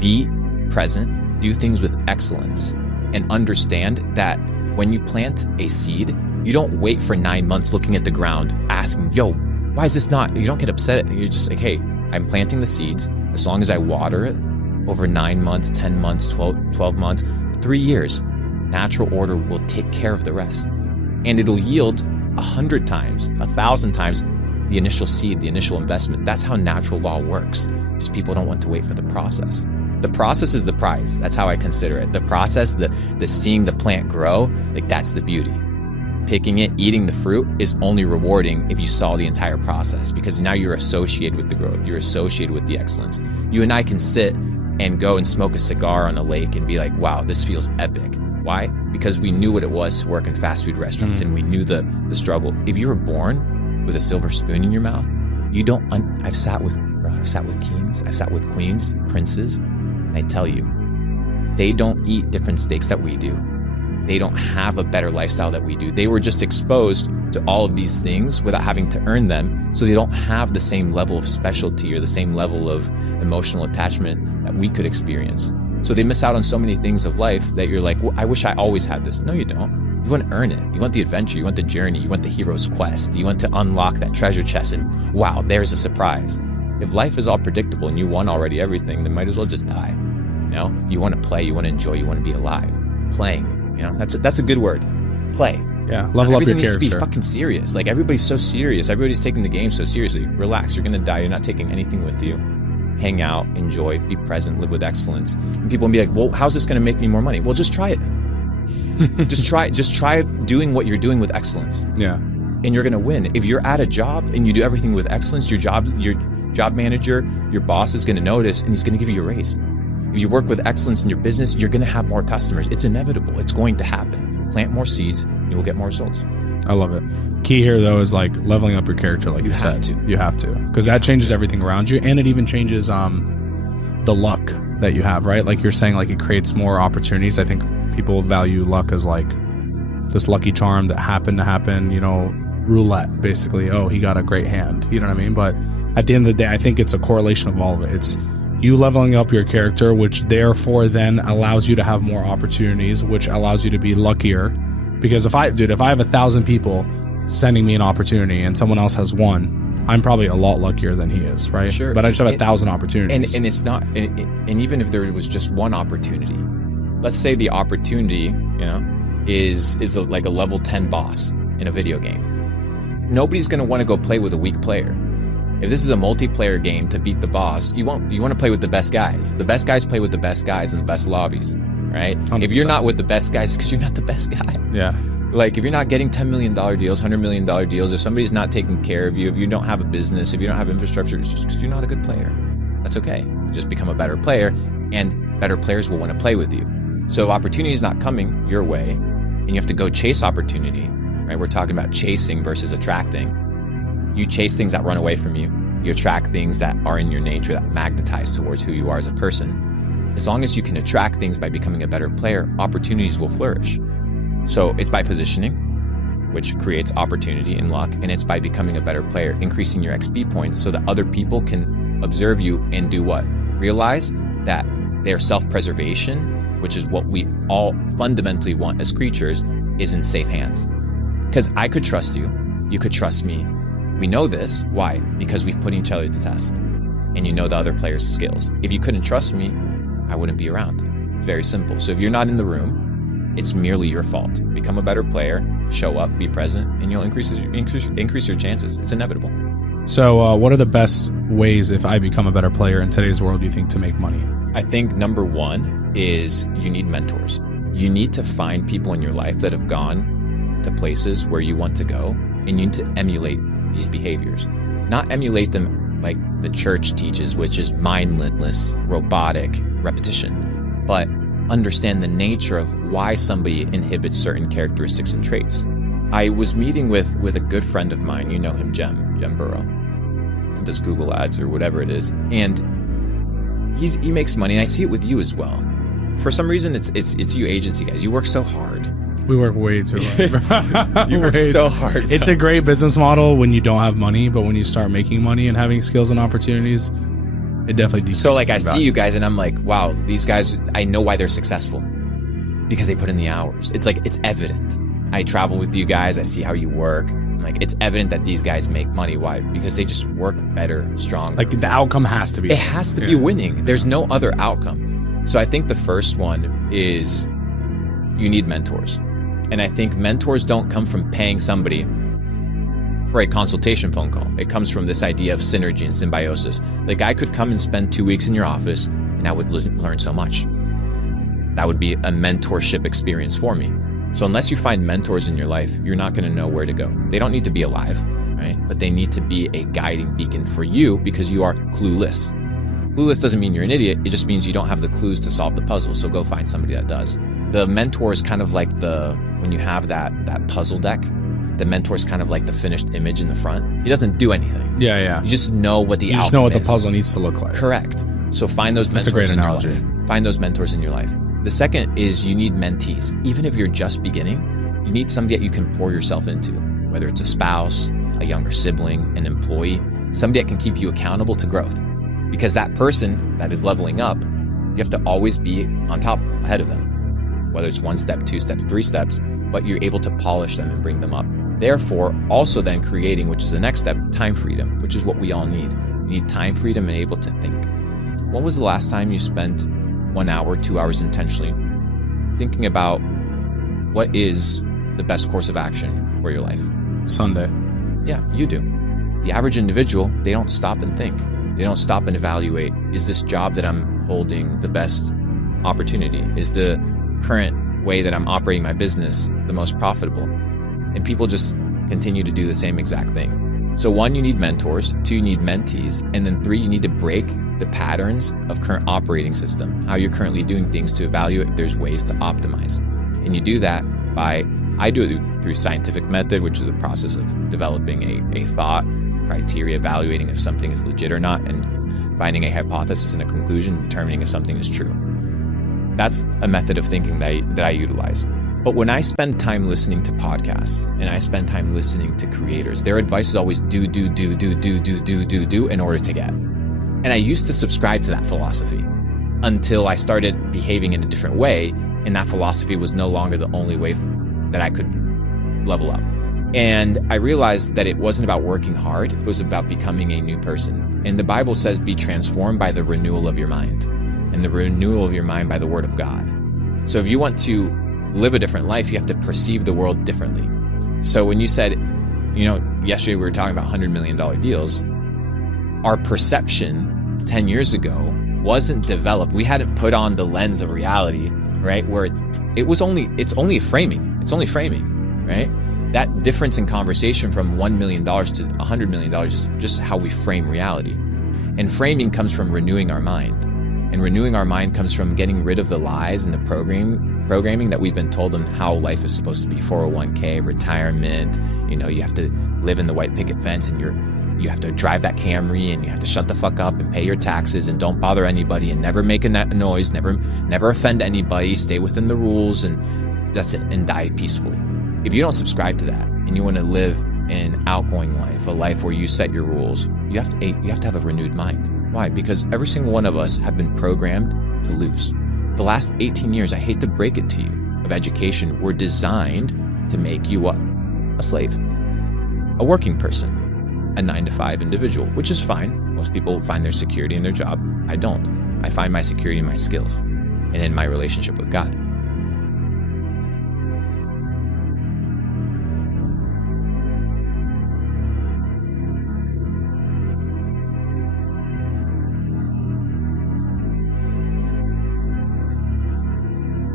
be present, do things with excellence, and understand that when you plant a seed, you don't wait for 9 months looking at the ground, asking, yo, why is this not? You don't get upset. You're just like, hey, I'm planting the seeds. As long as I water it over 9 months, 10 months, 12 months, 3 years, natural order will take care of the rest. And it'll yield 100 times, 1,000 times the initial seed, the initial investment. That's how natural law works. Just people don't want to wait for the process. The process is the prize. That's how I consider it. The process, the seeing the plant grow, like that's the beauty. Picking it, eating the fruit is only rewarding if you saw the entire process, because now you're associated with the growth. You're associated with the excellence. You and I can sit and go and smoke a cigar on a lake and be like, wow, this feels epic. Why? Because we knew what it was to work in fast food restaurants and we knew the struggle. If you were born with a silver spoon in your mouth, you don't, I've sat with kings, I've sat with queens, princes, and I tell you, they don't eat different steaks that we do. They don't have a better lifestyle that we do. They were just exposed to all of these things without having to earn them, so they don't have the same level of specialty or the same level of emotional attachment that we could experience. So they miss out on so many things of life that you're like, well, I wish I always had this. No, you don't. You want to earn it. You want the adventure. You want the journey. You want the hero's quest. You want to unlock that treasure chest and wow, there's a surprise. If life is all predictable and you won already everything, then might as well just die. You know, you want to play, you want to enjoy, you want to be alive. Playing, you know, that's a good word. Play. Yeah, level up your character. Everything needs to be fucking serious. Like everybody's so serious. Everybody's taking the game so seriously. Relax. You're gonna die. You're not taking anything with you. Hang out, enjoy, be present, live with excellence. And people will be like, well, how's this gonna make me more money? Well, just try it. Just try doing what you're doing with excellence. Yeah. And you're gonna win. If you're at a job and you do everything with excellence, your job manager, your boss is gonna notice and he's gonna give you a raise. If you work with excellence in your business, you're gonna have more customers. It's inevitable. It's going to happen. Plant more seeds, you will get more results. I love it. Key here though is like leveling up your character, like you said. You have to, because that changes everything around you, and it even changes the luck that you have, right? Like you're saying, like it creates more opportunities. I think people value luck as like this lucky charm that happened to happen, you know, roulette basically. Oh, he got a great hand, you know what I mean? But at the end of the day, I think it's a correlation of all of it. It's you leveling up your character, which therefore then allows you to have more opportunities, which allows you to be luckier. Because if I have 1,000 people sending me an opportunity and someone else has one, I'm probably a lot luckier than he is, right? Sure. But I just have 1,000 opportunities. And it's not, and even if there was just one opportunity, let's say the opportunity, you know, is like a level 10 boss in a video game. Nobody's going to want to go play with a weak player. If this is a multiplayer game to beat the boss, you want to play with the best guys. The best guys play with the best guys in the best lobbies, right? 100%. If you're not with the best guys, it's because you're not the best guy. Yeah. Like if you're not getting $10 million deals, $100 million deals, if somebody's not taking care of you, if you don't have a business, if you don't have infrastructure, it's just because you're not a good player. That's okay. You just become a better player, and better players will want to play with you. So if opportunity is not coming your way, and you have to go chase opportunity, right? We're talking about chasing versus attracting. You chase things that run away from you. You attract things that are in your nature that magnetize towards who you are as a person. As long as you can attract things by becoming a better player, opportunities will flourish. So it's by positioning, which creates opportunity and luck, and it's by becoming a better player, increasing your XP points so that other people can observe you and do what? Realize that their self-preservation, which is what we all fundamentally want as creatures, is in safe hands. Because I could trust you, you could trust me. We know this. Why? Because we've put each other to test, and you know the other player's skills. If you couldn't trust me, I wouldn't be around. Very simple. So if you're not in the room, it's merely your fault. Become a better player, show up, be present, and you'll increase your chances. It's inevitable. So what are the best ways, if I become a better player in today's world, do you think, to make money? I think number one is you need mentors. You need to find people in your life that have gone to places where you want to go, and you need to emulate these behaviors. Not emulate them like the church teaches, which is mindless, robotic repetition, but understand the nature of why somebody inhibits certain characteristics and traits. I was meeting with a good friend of mine, you know him, Jem Burrow. He does Google ads or whatever it is, and he makes money, and I see it with you as well. For some reason, it's you agency guys. You work so hard. We work way too hard. You work so hard. It's a great business model when you don't have money, but when you start making money and having skills and opportunities, It definitely decreases. So like I see you guys and I'm like, wow, these guys, I know why they're successful because they put in the hours. It's like, it's evident. I travel with you guys. I see how you work. I'm like, it's evident that these guys make money. Why? Because they just work better, stronger. Like the outcome has to be. It has to be winning. There's no other outcome. So I think the first one is you need mentors. And I think mentors don't come from paying somebody for a consultation phone call. It comes from this idea of synergy and symbiosis. Like I could come and spend 2 weeks in your office and I would learn so much. That would be a mentorship experience for me. So unless you find mentors in your life, you're not going to know where to go. They don't need to be alive, right? But they need to be a guiding beacon for you because you are clueless. Clueless doesn't mean you're an idiot. It just means you don't have the clues to solve the puzzle. So go find somebody that does. The mentor is kind of like when you have that puzzle deck, the mentor is kind of like the finished image in the front. He doesn't do anything. Yeah. You just know what the outcome is. You just know what the puzzle needs to look like. Correct. So find those mentors. That's a great analogy. In your life. Find those mentors in your life. The second is you need mentees. Even if you're just beginning, you need somebody that you can pour yourself into, whether it's a spouse, a younger sibling, an employee, somebody that can keep you accountable to growth. Because that person that is leveling up, you have to always be on top, ahead of them, whether it's 1 step, 2 steps, 3 steps, but you're able to polish them and bring them up. Therefore, also then creating, which is the next step, time freedom, which is what we all need. You need time freedom and able to think. When was the last time you spent 1 hour, 2 hours intentionally thinking about what is the best course of action for your life? Sunday. Yeah, you do. The average individual, they don't stop and think. They don't stop and evaluate, is this job that I'm holding the best opportunity? Is the current way that I'm operating my business the most profitable? And people just continue to do the same exact thing. So 1, you need mentors. 2, you need mentees. And then 3, you need to break the patterns of current operating system, how you're currently doing things to evaluate if there's ways to optimize. And you do that I do it through scientific method, which is the process of developing a thought, criteria, evaluating if something is legit or not, and finding a hypothesis and a conclusion, determining if something is true. That's a method of thinking that I utilize. But when I spend time listening to podcasts and I spend time listening to creators, their advice is always do in order to get. And I used to subscribe to that philosophy until I started behaving in a different way. And that philosophy was no longer the only way that I could level up. And I realized that it wasn't about working hard. It was about becoming a new person. And the Bible says, be transformed by the renewal of your mind, and the renewal of your mind by the word of God. So if you want to live a different life, you have to perceive the world differently. So when you said, yesterday we were talking about $100 million deals, our perception 10 years ago wasn't developed. We hadn't put on the lens of reality, right? Where it's only framing. It's only framing, right? That difference in conversation from $1 million to $100 million is just how we frame reality. And framing comes from renewing our mind. And renewing our mind comes from getting rid of the lies and the programming that we've been told on how life is supposed to be. 401k, retirement, you have to live in the white picket fence, and you have to drive that Camry, and you have to shut the fuck up and pay your taxes and don't bother anybody and never make a noise, never offend anybody, stay within the rules, and that's it, and die peacefully. If you don't subscribe to that and you want to live an outgoing life, a life where you set your rules, you have to have a renewed mind. Why? Because every single one of us have been programmed to lose. The last 18 years, I hate to break it to you, of education were designed to make you what? A slave, a working person, a 9-to-5 individual, which is fine. Most people find their security in their job. I don't. I find my security in my skills and in my relationship with God.